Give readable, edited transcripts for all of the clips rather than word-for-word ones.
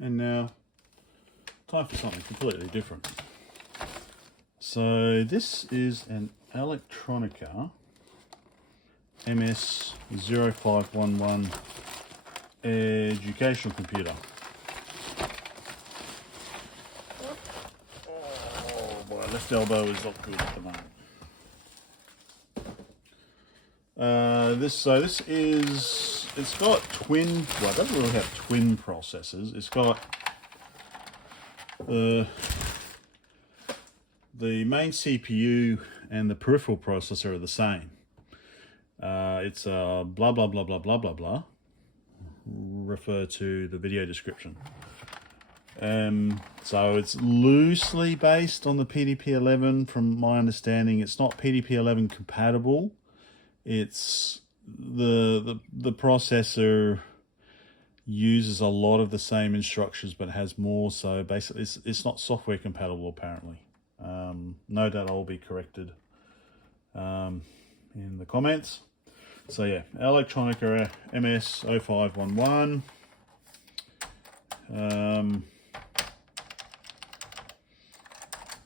And now, time for something completely different. So this is an Elektronika MS 0511 educational computer. Oh, my left elbow is not good at the moment. It's got twin, well, it doesn't really have twin processors. It's got the main CPU and the peripheral processor are the same. It's blah blah blah blah blah blah blah. Refer to the video description. So it's loosely based on the PDP-11. From my understanding, it's not PDP-11 compatible. It's the processor uses a lot of the same instructions but has more, so basically it's not software compatible apparently. No doubt I'll be corrected in the comments. So yeah, Elektronika MS 0511.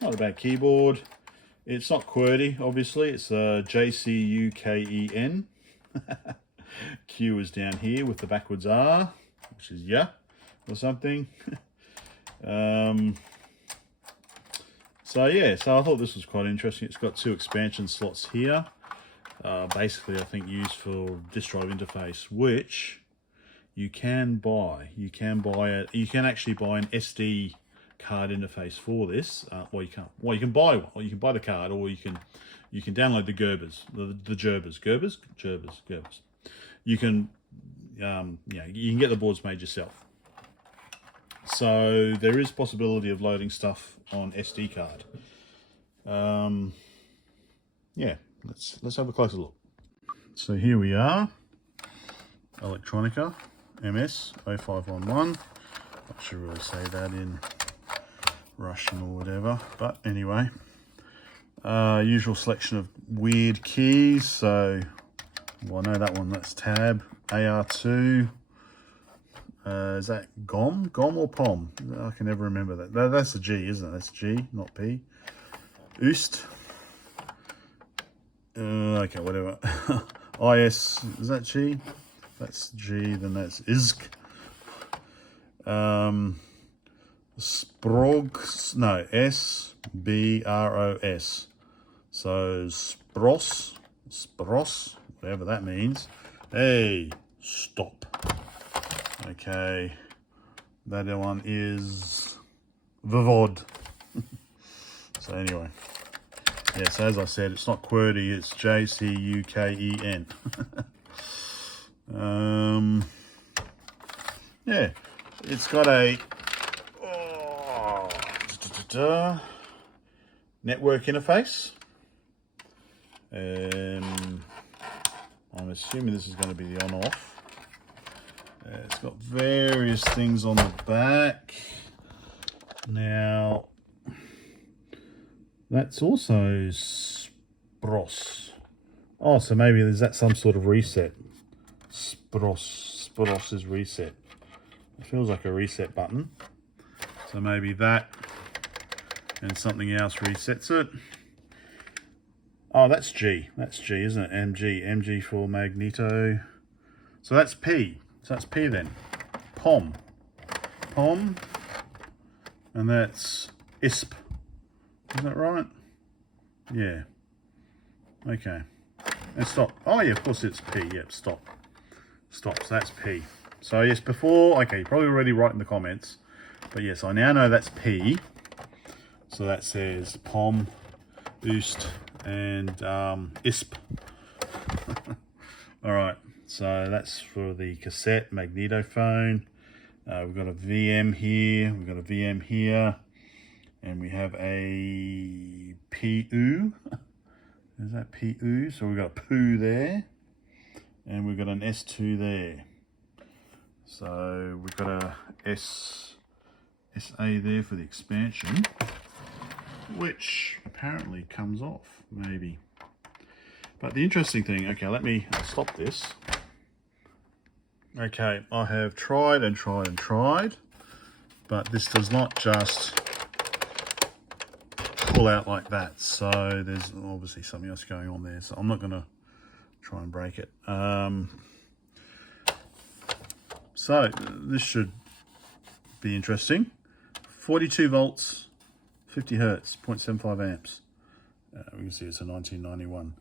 Not a bad keyboard. It's not QWERTY, obviously. It's JCUKEN. Q is down here with the backwards R, which is yeah or something. So yeah, so I thought this was quite interesting. It's got two expansion slots here. Basically, I think used for disk drive interface, which you can buy. You can buy it. You can actually buy an SD card interface for this. Well, you can't. Well, you can buy one. Or you can buy the card, or you can download the Gerbers, the Gerbers. You can, you can get the boards made yourself. So there is possibility of loading stuff on SD card. Yeah, let's have a closer look. So here we are, Elektronika MS 0511. I should really say that in Russian or whatever, but anyway, usual selection of weird keys. So, well, I know that one, that's tab. AR2, is that GOM or POM? I can never remember that. That's a G, isn't it? That's G, not P. Oost. Okay, whatever. IS, is that G? That's G, then that's ISK. Sprogs, no, SBROS. So Spros, whatever that means. Hey, stop. Okay, that one is Vivod. So anyway, yes, as I said, it's not QWERTY, it's JCUKEN. Yeah, it's got a network interface. I'm assuming this is going to be the on-off. It's got various things on the back. Now, that's also Spros. Oh, so maybe is that some sort of reset? Spros is reset. It feels like a reset button. So maybe that and something else resets it. Oh, that's G. That's G, isn't it? MG for magneto. So that's P. So that's P then. POM. And that's ISP. Is that right? Yeah. Okay. And stop. Oh yeah, of course it's P. Yep, stop. So that's P. So yes, before, okay, you're probably already right in the comments. But yes, I now know that's P. So that says POM, Oost, and ISP. All right, so that's for the cassette magnetophone. We've got a VM here, and we have a PU. Is that PU? So we've got a PU there, and we've got an S2 there. So we've got a SA there for the expansion, which apparently comes off, maybe. But the interesting thing, okay, let me stop this. Okay, I have tried and tried and tried but this does not just pull out like that. So there's obviously something else going on there. So I'm not going to try and break it. So this should be interesting. 42 volts, 50 hertz, 0.75 amps. We can see it's a 1991.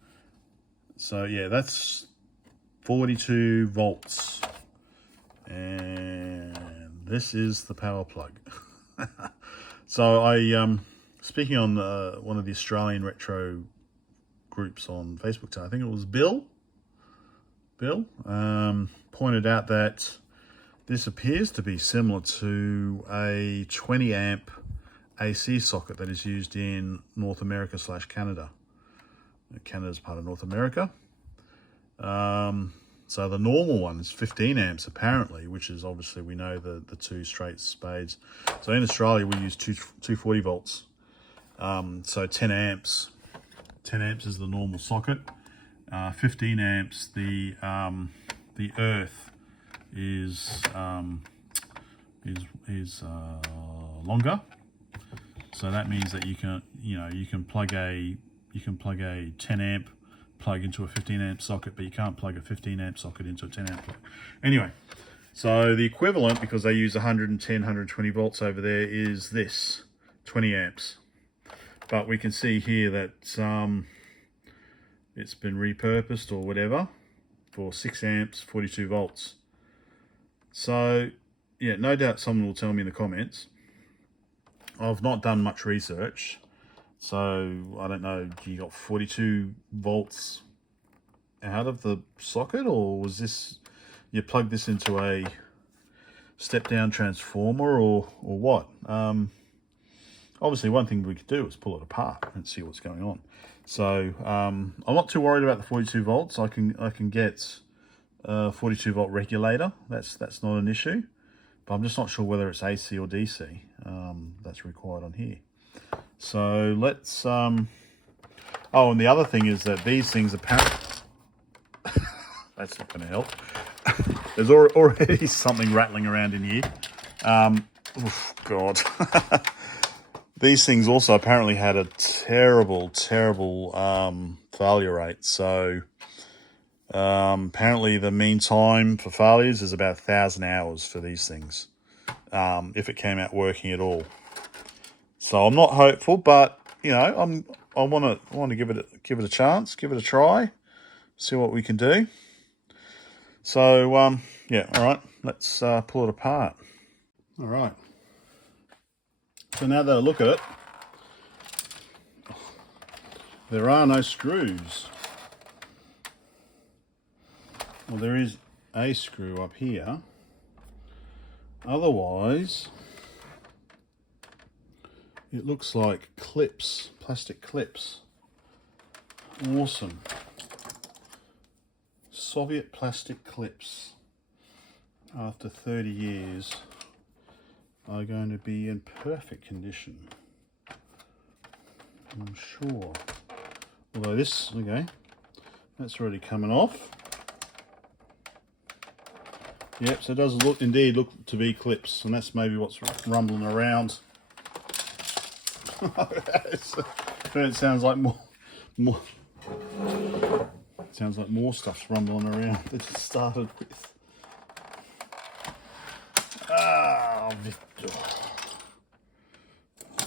So yeah, that's 42 volts. And this is the power plug. So I, speaking on one of the Australian retro groups on Facebook today, I think it was Bill, pointed out that this appears to be similar to a 20 amp AC socket that is used in North America / Canada. Canada's part of North America. So the normal one is 15 amps apparently, which is obviously, we know the two straight spades. So in Australia we use 240 volts. So 10 amps is the normal socket. 15 amps, the earth is longer. So that means that you can plug a 10 amp plug into a 15 amp socket, but you can't plug a 15 amp socket into a 10 amp plug. Anyway, so the equivalent, because they use 110, 120 volts over there, is this, 20 amps. But we can see here that it's been repurposed or whatever for 6 amps, 42 volts. So yeah, no doubt someone will tell me in the comments. I've not done much research, so I don't know, you got 42 volts out of the socket, or was this, you plugged this into a step down transformer, or what? Obviously one thing we could do is pull it apart and see what's going on. So I'm not too worried about the 42 volts. I can get a 42 volt regulator. That's not an issue, but I'm just not sure whether it's AC or DC that's required on here. So let's oh, and the other thing is that these things apparently that's not going to help. There's already something rattling around in here. Oh God. These things also apparently had a terrible failure rate. So apparently the mean time for failures is about 1,000 hours for these things, if it came out working at all. So I'm not hopeful, but you know, I want to give it a chance, give it a try, see what we can do. So yeah, all right, let's pull it apart. All right. So now that I look at it, there are no screws. Well, there is a screw up here. Otherwise, it looks like clips, plastic clips. Awesome. Soviet plastic clips, after 30 years, are going to be in perfect condition, I'm sure. Although this, okay, that's already coming off. Yep, so it does indeed look to be clips, and that's maybe what's rumbling around. It sounds like more sounds like more stuff's rumbling around than it started with. Ah, Victor.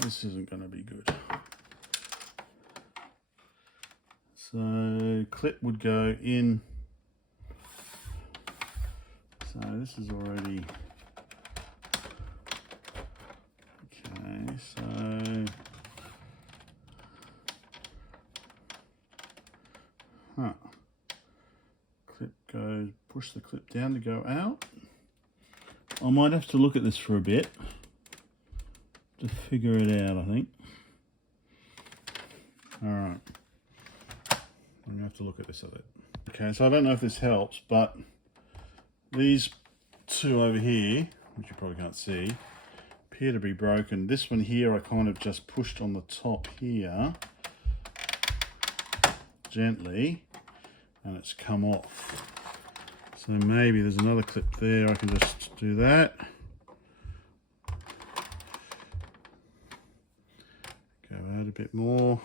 This isn't going to be good. So clip would go in. So this is already okay. So clip goes. Push the clip down to go out. I might have to look at this for a bit to figure it out, I think. All right. I'm gonna have to look at this a bit. Okay, so I don't know if this helps, but these two over here, which you probably can't see, appear to be broken. This one here, I kind of just pushed on the top here, gently, and it's come off. So maybe there's another clip there, I can just do that. a bit more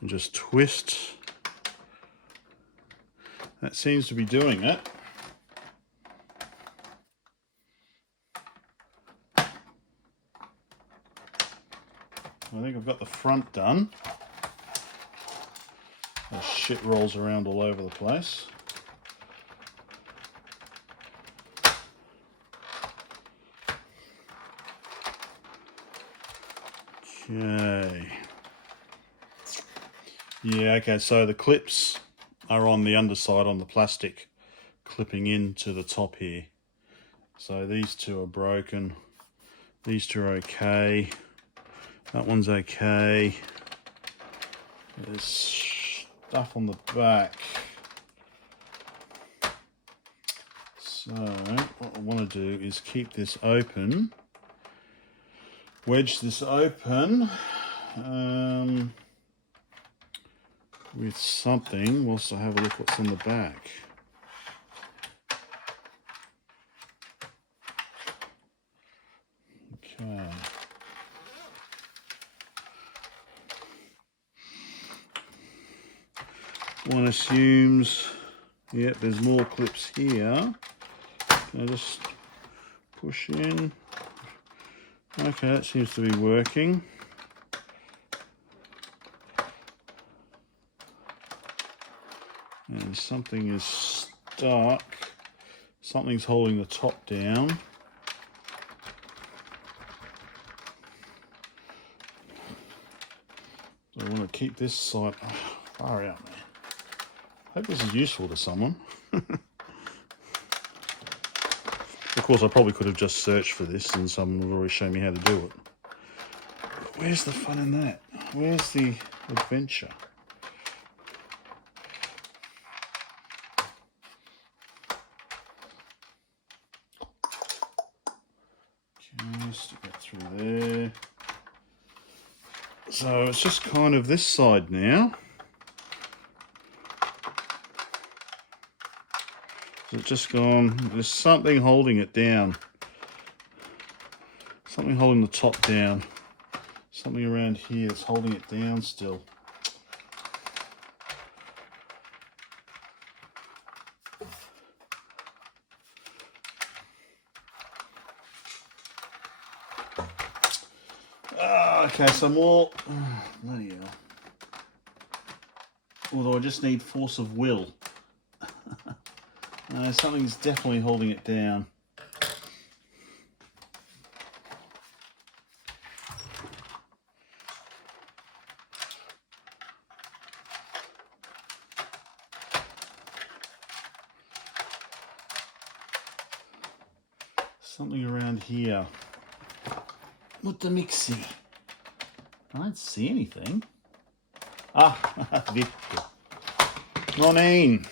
and just twist. That seems to be doing it. I think I've got the front done. The shit rolls around all over the place. Okay. Yeah, okay, so the clips are on the underside on the plastic, clipping into the top here. So these two are broken. These two are okay. That one's okay. There's stuff on the back. So what I want to do is keep this open. Wedge this open with something whilst I have a look what's on the back. Okay. One assumes, yep, there's more clips here. Can I just push in? Okay, that seems to be working. And something is stuck. Something's holding the top down. So I want to keep this side. Oh, far out, man. I hope this is useful to someone. Of course, I probably could have just searched for this and someone would already show me how to do it. But where's the fun in that? Where's the adventure? Okay, stick that through there. So it's just kind of this side now. So it's just gone, there's something holding it down. Something holding the top down. Something around here that's holding it down still. Okay, so more. Oh, bloody hell. Although I just need force of will. Something's definitely holding it down. Something around here. What the mixie? I don't see anything. Ah, Victor. Non in.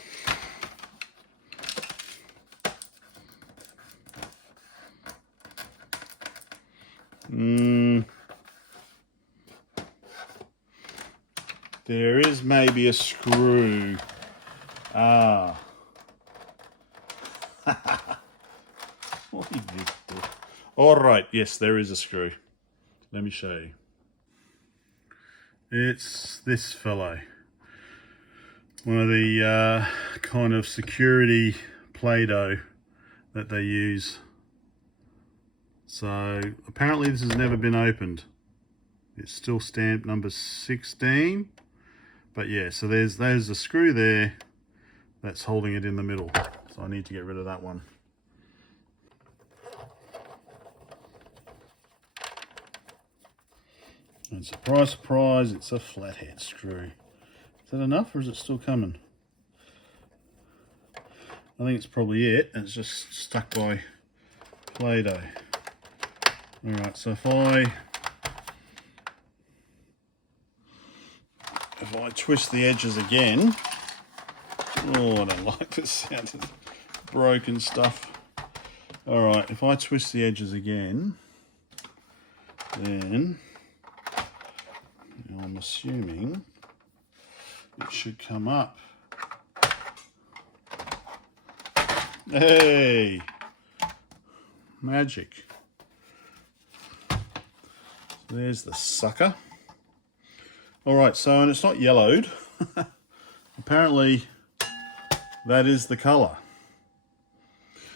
There is maybe a screw. Ah. What did this do? All right, yes, there is a screw. Let me show you. It's this fellow. One of the kind of security Play-Doh that they use. So apparently this has never been opened. It's still stamped number 16. But yeah, so there's a screw there that's holding it in the middle. So I need to get rid of that one. And surprise, surprise, it's a flathead screw. Is that enough or is it still coming? I think it's probably it. It's just stuck by Play-Doh. Alright, so if I twist the edges again, oh, I don't like the sound of broken stuff. Alright, if I twist the edges again, then I'm assuming it should come up. Hey! Magic. There's the sucker. All right, so, and it's not yellowed. Apparently that is the color.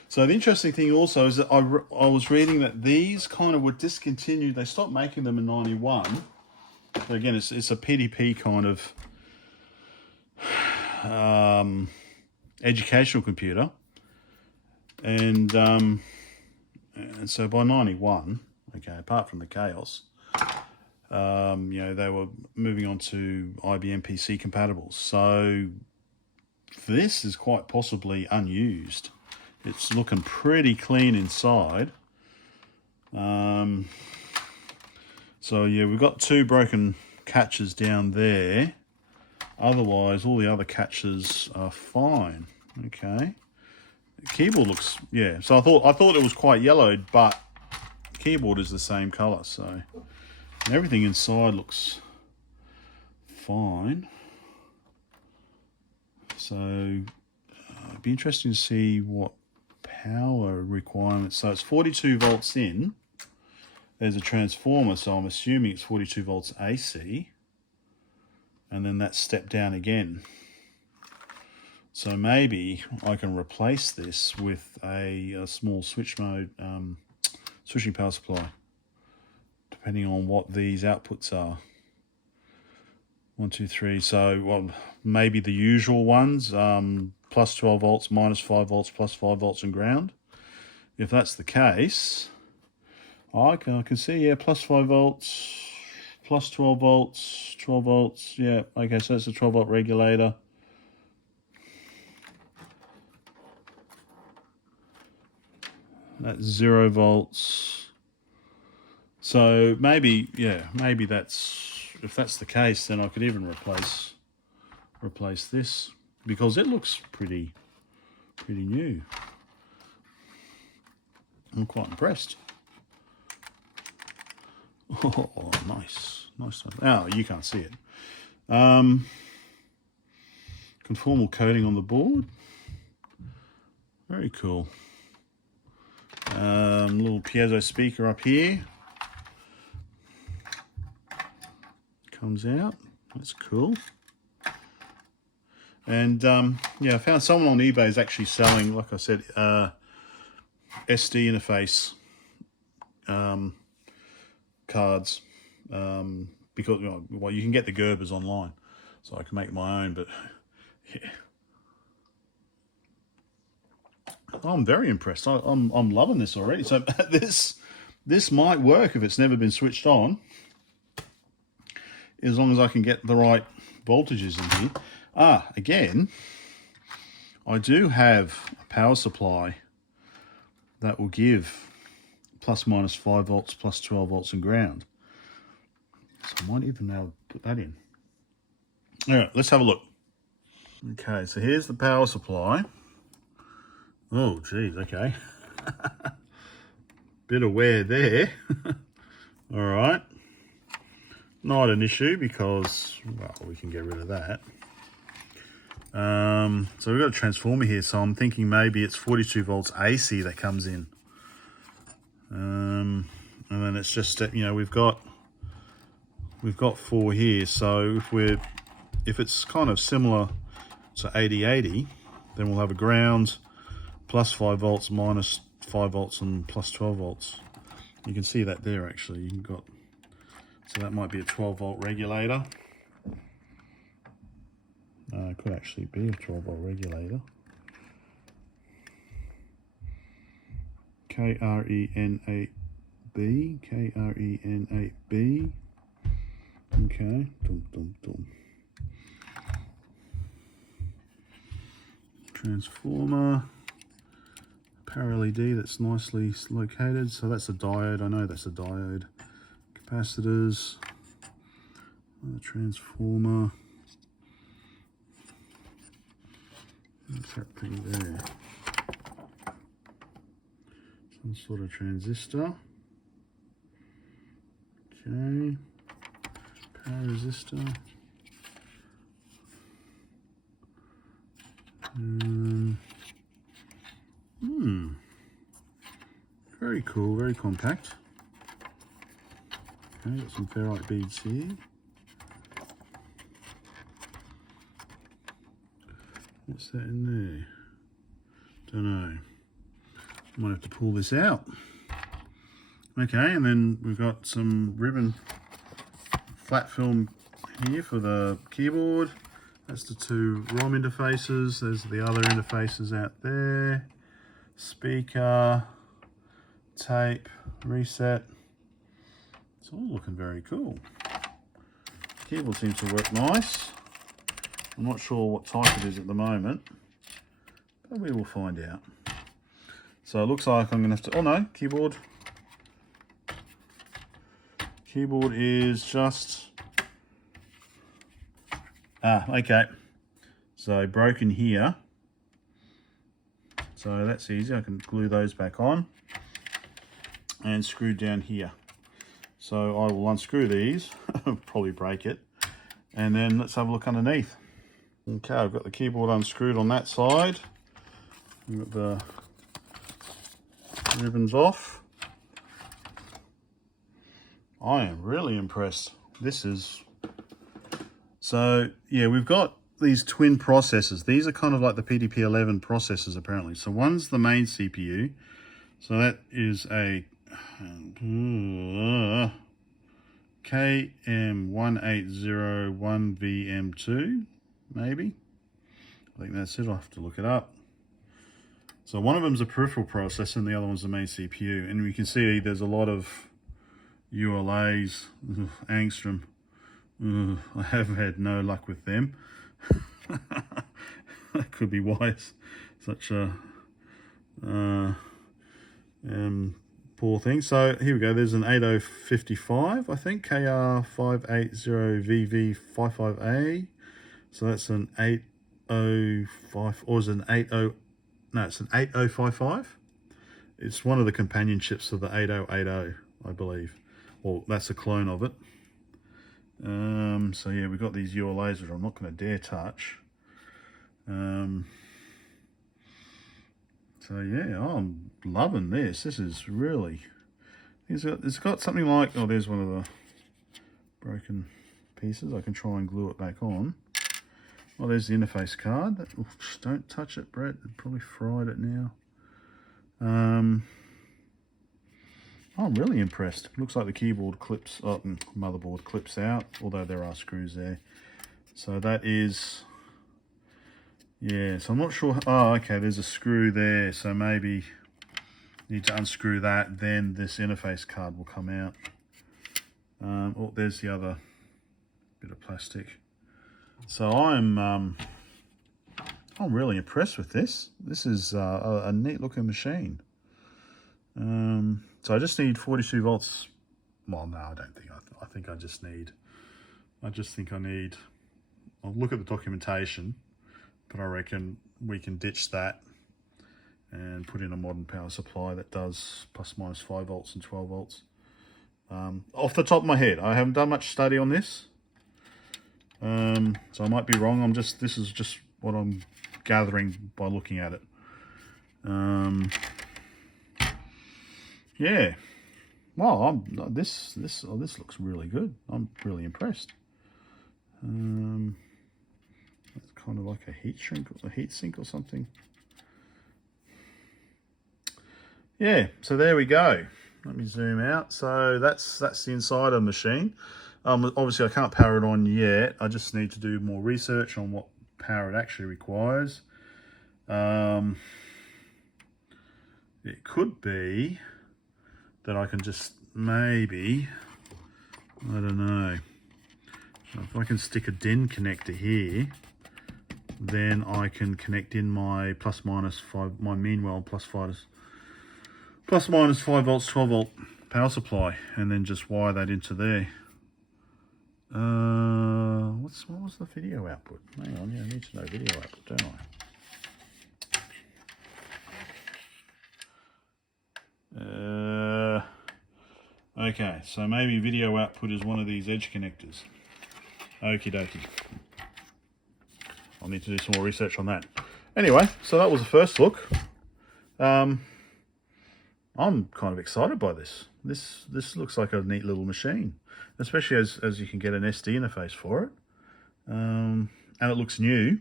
So the interesting thing also is that I was reading that these kind of were discontinued. They stopped making them in 91. But again, it's a PDP kind of educational computer. And so by 91, okay, apart from the chaos, you know, they were moving on to IBM PC compatibles. So this is quite possibly unused. It's looking pretty clean inside. So yeah, we've got 2 broken catches down there. Otherwise, all the other catches are fine. Okay. The keyboard looks, yeah. So I thought it was quite yellowed, but the keyboard is the same color. So and everything inside looks fine. So it'd be interesting to see what power requirements. So it's 42 volts in. There's a transformer, so I'm assuming it's 42 volts AC. And then that step down again. So maybe I can replace this with a small switch mode, switching power supply, depending on what these outputs are. 1, 2, 3. So well, maybe the usual ones, plus 12 volts, minus 5 volts, plus 5 volts and ground. If that's the case, I can see, yeah, plus 5 volts, plus 12 volts, 12 volts, yeah, okay, so that's a 12 volt regulator. That's 0 volts. So maybe, yeah, maybe that's, if that's the case, then I could even replace this, because it looks pretty new. I'm quite impressed. Oh, nice stuff. Oh, you can't see it. Conformal coating on the board. Very cool. Little piezo speaker up here. Comes out. That's cool. And yeah, I found someone on eBay is actually selling, like I said, SD interface cards, because well, you can get the Gerbers online, so I can make my own. But yeah, I'm very impressed. I'm loving this already. So this might work if it's never been switched on, as long as I can get the right voltages in here. Again, I do have a power supply that will give plus minus 5 volts, plus 12 volts and ground. So I might even be able to put that in. All right, let's have a look. Okay, so here's the power supply. Oh, geez, okay. Bit of wear there. All right. Not an issue because, well, we can get rid of that. So we've got a transformer here, so I'm thinking maybe it's 42 volts AC that comes in. And then it's just, you know, we've got 4 here, so if it's kind of similar to 8080, then we'll have a ground, plus 5 volts, minus 5 volts, and plus 12 volts. You can see that there actually. You've got, so that might be a 12 volt regulator. It could actually be a 12 volt regulator. KREN8B, KREN8B. Okay, dum, dum, dum. Transformer, power LED that's nicely located. So that's a diode. I know that's a diode. Capacitors, transformer. What's that thing there? Some sort of transistor. Okay. Power resistor. Very cool, very compact. Okay, got some ferrite beads here. What's that in there? Don't know. Might have to pull this out. Okay, and then we've got some ribbon flat film here for the keyboard. That's the two ROM interfaces. There's the other interfaces out there. Speaker, tape, reset. It's all looking very cool. Keyboard seems to work nice. I'm not sure what type it is at the moment, but we will find out. So it looks like I'm going to have to, oh no, keyboard is just, okay. So broken here. So that's easy, I can glue those back on and screw down here. So I will unscrew these, probably break it, and then let's have a look underneath. Okay, I've got the keyboard unscrewed on that side. I've got the ribbons off. I am really impressed. This is, so yeah, we've got these twin processors. These are kind of like the PDP-11 processors apparently. So one's the main CPU. So that is a KM1801VM2, maybe. I think that's it, I'll have to look it up. So one of them's a peripheral processor and the other one's the main CPU. And we can see there's a lot of ULAs, angstrom. I have had no luck with them. That could be why it's such a poor thing. So here we go, there's an 8055, I think, KR580VV55A. So that's an 805, or is it an 80, no, it's an 8055. It's one of the companion chips of the 8080, I believe. Well, that's a clone of it. So yeah, we've got these ULAs which I'm not going to dare touch. So yeah, I'm loving this. This is really, it's got something like, oh, there's one of the broken pieces. I can try and glue it back on. Oh, there's the interface card. Oof, don't touch it, Brett. It probably fried it now. I'm really impressed. Looks like the keyboard clips, motherboard clips out, although there are screws there. So that is, yeah, so I'm not sure. Oh, okay, there's a screw there. So maybe need to unscrew that, then this interface card will come out. Oh, there's the other bit of plastic. So I'm really impressed with this. This is a neat looking machine. So I just need 42 volts. Well, no, I don't think. I think I just think I need, I'll look at the documentation, but I reckon we can ditch that and put in a modern power supply that does plus minus 5 volts and 12 volts. Off the top of my head, I haven't done much study on this. So I might be wrong. This is just what I'm gathering by looking at it. Yeah. Well, this looks really good. I'm really impressed. It's kind of like a heat sink or something. Yeah. So there we go. Let me zoom out. So that's the inside of the machine. Obviously, I can't power it on yet. I just need to do more research on what power it actually requires. It could be that I can just maybe, I don't know, if I can stick a DIN connector here, then I can connect in my plus minus 5, my Mean Well plus minus 5 volts, 12 volt power supply, and then just wire that into there. What was the video output? Hang on, yeah, I need to know video output, don't I? Okay, so maybe video output is one of these edge connectors. Okie dokie. I'll need to do some more research on that. Anyway, so that was the first look. I'm kind of excited by this. This looks like a neat little machine, especially as you can get an SD interface for it. And it looks new.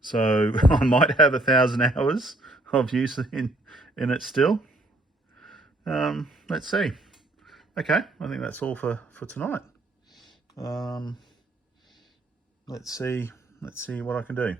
So I might have 1,000 hours of use in it still. Let's see. Okay, I think that's all for tonight. Let's see what I can do.